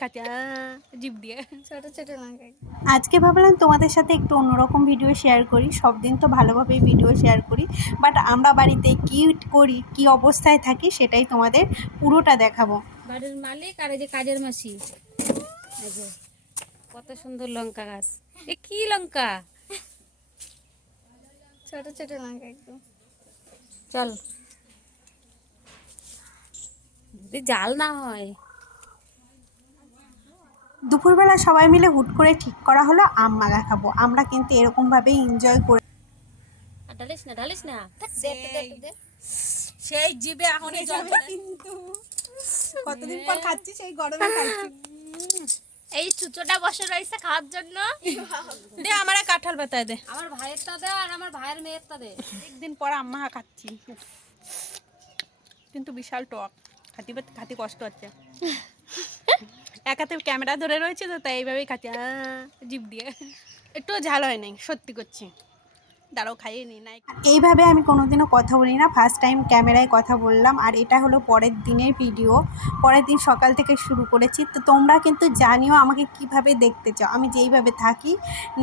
কাঁচা জিভ দিয়ে ছোট ছোট লঙ্কা। আজকে ভাবলাম তোমাদের সাথে একটু অন্যরকম ভিডিও শেয়ার করি। সব দিন তো ভালোভাবেই ভিডিও শেয়ার করি, বাট আমরা বাড়িতে কী করি, কী অবস্থায় থাকি, সেটাই তোমাদের পুরোটা দেখাবো। বাড়ির মালিক আর এই যে কাজের মাসি, এই যে কত সুন্দর লঙ্কা গাছ। এ কি লঙ্কা? ছোট ছোট লঙ্কা একদম। চল, যদি জাল না হয়। দুপুরবেলা সবাই মিলে হুট করে ঠিক করা হলো আম মাখা খাবো। আমরা কিন্তু এরকমভাবেই এনজয় করে। আর ঢালিস না, ঢালিস না। সেই জিভে এখনই জল কিন্তু কতদিন পর খাচ্ছি, সেই গরমে খাচ্ছি। এই চুচোটা বসে রয়েছে খাওয়ার জন্য। দে আমার কাঁঠাল পাতায় দে, আমার ভাইয়েরটা দে আর আমার ভাইয়ের মেয়েরটা দে। একদিন পর আম্মা খাচ্ছি, কিন্তু বিশাল টক। খাতি কষ্ট হচ্ছে। একাতে ক্যামেরা ধরে রয়েছে তো, তাই এইভাবেই খাচ্ছি জিভ দিয়ে। একটু ঝাল হয় নাই, সত্যি করছি। দাঁড়াও খাইয়ে নি নাই। এইভাবে আমি কোনোদিনও কথা বলি না, ফার্স্ট টাইম ক্যামেরায় কথা বললাম। আর এটা হলো পরের দিনের ভিডিও, পরের দিন সকাল থেকে শুরু করেছি। তো তোমরা কিন্তু জানিও আমাকে কিভাবে দেখতে চাও, আমি যেইভাবে থাকি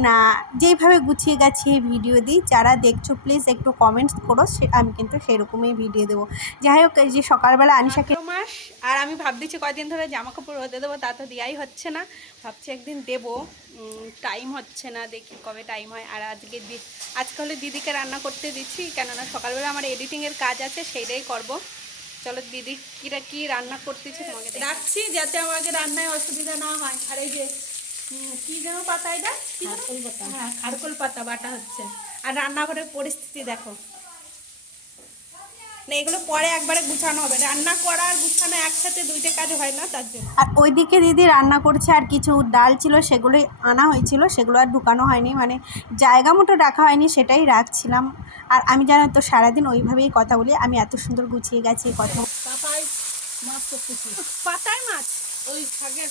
না যেইভাবে গুছিয়ে গাছিয়ে ভিডিও দিই। যারা দেখছো প্লিজ একটু কমেন্টস করো, আমি কিন্তু সেরকমই ভিডিও দেবো। যাই হোক, এই যে সকালবেলা আনিশাকে মাস আর আমি ভাবতেছি কয়দিন ধরে জামা কাপড় রোদে দেবো, তা তো দেওয়াই হচ্ছে না। ভাবছি একদিন দেবো, টাইম হচ্ছে না, দেখি কবে টাইম হয়। আর আজকে হলে দিদিকে রান্না করতে দিচ্ছি, কেননা সকালবেলা আমার এডিটিংয়ের কাজ আছে, সেইটাই করব। চলো দিদি কী রান্না করতেছি তোমাকে রাখছি, যাতে আমাকে রান্নায় অসুবিধা না হয়। আর এই যে কী যেন পাতা, এটা খারকোল পাতা। হ্যাঁ, খারকোল পাতা বাটা হচ্ছে। আর রান্নাঘরের পরিস্থিতি দেখো না, এগুলো পরে একবারে গুছানো হবে। রান্না করা আর গুছানো একসাথে দুইটা কাজ হয় না, তার জন্য। আর ওইদিকে দিদি রান্না করছে, আর কিছু ডাল ছিল সেগুলোই আনা হয়েছিল, সেগুলো আর ঢুকানো হয়নি, মানে জায়গা মতো রাখা হয়নি, সেটাই রাখছিলাম। আর আমি জানো তো সারাদিন ওইভাবেই কথা বলি, আমি এত সুন্দর গুছিয়ে গেছি কথা। পাতায় মাছ করতেছি। পাতায় মাছ, ওই শাকের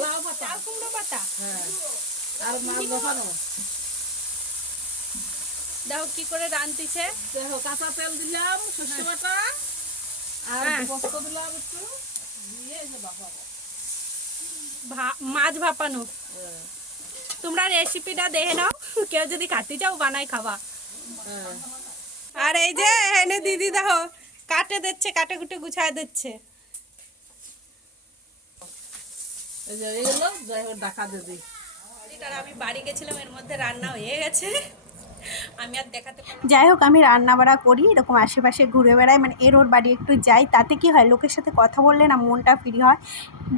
লাউ পাতা, চাল কুমড়ো পাতা। হ্যাঁ, আর মাছ বসানো। দেখো কি করে রাঁধতেছে। দেখো কাঁচা তেল দিলাম, সর্ষে বাটা আর পোস্ত দিলাম একটু, দিয়ে মাছ ভাপানো। তোমরা রেসিপিটা দেখে নাও, কেউ যদি খাতে চাও বানাই খাবা। আর এই যে এনে দিদি দেখো কাটে দিচ্ছে, কাটে কুটে গুছায় দিচ্ছে। আমি বাড়ি গেছিলাম, এর মধ্যে রান্না হয়ে গেছে, আমি আর দেখাতে পারলাম। যাই হোক, আমি রান্নাবাড়া করি, এরকম আশেপাশে ঘুরে বেড়াই, মানে এর ওর বাড়ি একটু যাই। তাতে কি হয়, লোকের সাথে কথা বললে না মনটা ফ্রি হয়।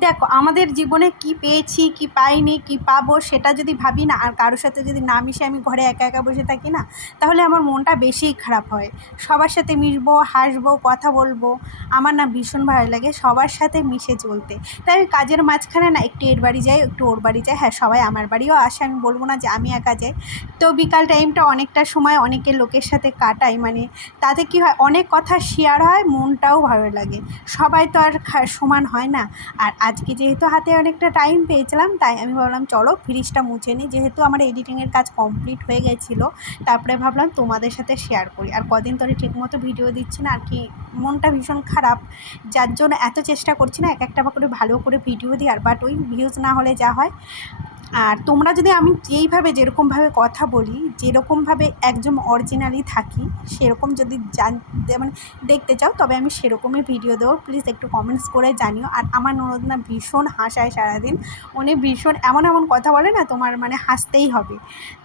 দেখো আমাদের জীবনে কি পেয়েছি, কি পাইনি, কি পাবো, সেটা যদি ভাবি না, আর কারোর সাথে যদি না মিশে আমি ঘরে একা একা বসে থাকি না, তাহলে আমার মনটা বেশিই খারাপ হয়। সবার সাথে মিশবো, হাসবো, কথা বলবো, আমার না ভীষণ ভালো লাগে সবার সাথে মিশে চলতে। তাই আমি কাজের মাঝখানে না একটু এর বাড়ি যাই, একটু ওর বাড়ি যাই। হ্যাঁ, সবাই আমার বাড়িও আসে, আমি বলবো না যে আমি একা যাই। তো বিকাল টাইমটা অনেকটা সময় অনেকের লোকের সাথে কাটাই, মানে তাতে কি হয়, অনেক কথা শেয়ার হয়, মনটাও ভালো লাগে। সবাই তো আর সমান হয় না। আর আজকে যেহেতু হাতে অনেকটা টাইম পেয়েছিলাম, তাই আমি ভাবলাম চলো ফ্রিজটা মুছে নিই। যেহেতু আমার এডিটিংয়ের কাজ কমপ্লিট হয়ে গেছিলো, তারপরে ভাবলাম তোমাদের সাথে শেয়ার করি। আর কদিন ধরে ঠিকমতো ভিডিও দিচ্ছি না, আর কি মনটা ভীষণ খারাপ, যার জন্য এত চেষ্টা করছি না এক একটা করে ভালো করে ভিডিও দিই। আর বাট ওই ভিউজ না হলে যা হয়। আর তোমরা যদি আমি যেইভাবে যেরকমভাবে কথা বলি, যেরকমভাবে একজন অরিজিনালি থাকি, সেরকম যদি মানে দেখতে চাও, তবে আমি সেরকমই ভিডিও দেবো। প্লিজ একটু কমেন্টস করে জানিও। আর আমার ননদ না ভীষণ হাসায় সারাদিন, উনি ভীষণ এমন এমন কথা বলে না, তোমার মানে হাসতেই হবে।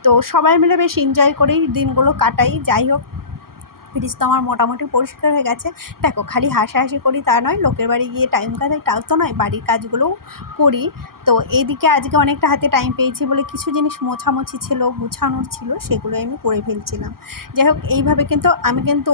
তো সবাই মিলে বেশ এনজয় করেই দিনগুলো কাটাই। যাই হোক, ফ্রিজ তো আমার মোটামুটি পরিষ্কার হয়ে গেছে। দেখো খালি হাসাহাসি করি তা নয়, লোকের বাড়ি গিয়ে টাইম কাটাই তাও তো নয়, বাড়ির কাজগুলোও করি। তো এইদিকে আজকে অনেকটা হাতে টাইম পেয়েছি বলে কিছু জিনিস মোছামুছি ছিল, গুছানোর ছিল, সেগুলো আমি করে ফেলছিলাম। যাই হোক, এইভাবে কিন্তু আমি কিন্তু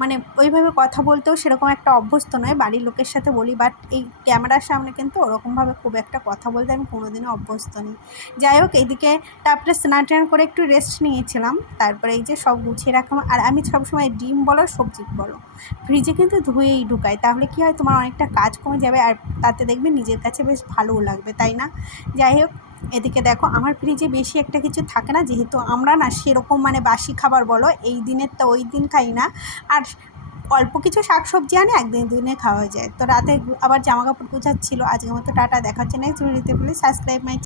মানে ওইভাবে কথা বলতেও সেরকম একটা অভ্যস্ত নয়, বাড়ির লোকের সাথে বলি, বাট এই ক্যামেরার সামনে কিন্তু ওরকমভাবে খুব একটা কথা বলতে আমি কোনোদিনও অভ্যস্ত নেই। যাই হোক, এইদিকে তারপরে স্নান টান করে একটু রেস্ট নিয়েছিলাম, তারপরে এই যে সব গুছিয়ে রাখলাম। আর আমি সবসময় ডিম বলো সবজি বলো ফ্রিজে কিন্তু ধুয়েই ঢুকাই, তাহলে কি হয়, তোমার অনেকটা কাজ কমে যাবে, আর তাতে দেখবে নিজের কাছে বেশ ভালোও লাগবে, তাই না? যাই হোক, এদিকে দেখো আমার ফ্রিজে বেশি একটা কিছু থাকে না, যেহেতু আমরা না সেরকম মানে বাসি খাবার বলো এই দিনের তো ওই দিন খাই না। আর অল্প কিছু শাকসবজি আনে একদিন দুদিনে খাওয়া যায়। তো রাতে আবার জামা কাপড় গোছাচ্ছিল। আজকের মতো টাটা, দেখা হচ্ছে নেক্সট ভিডিওতে। Please subscribe my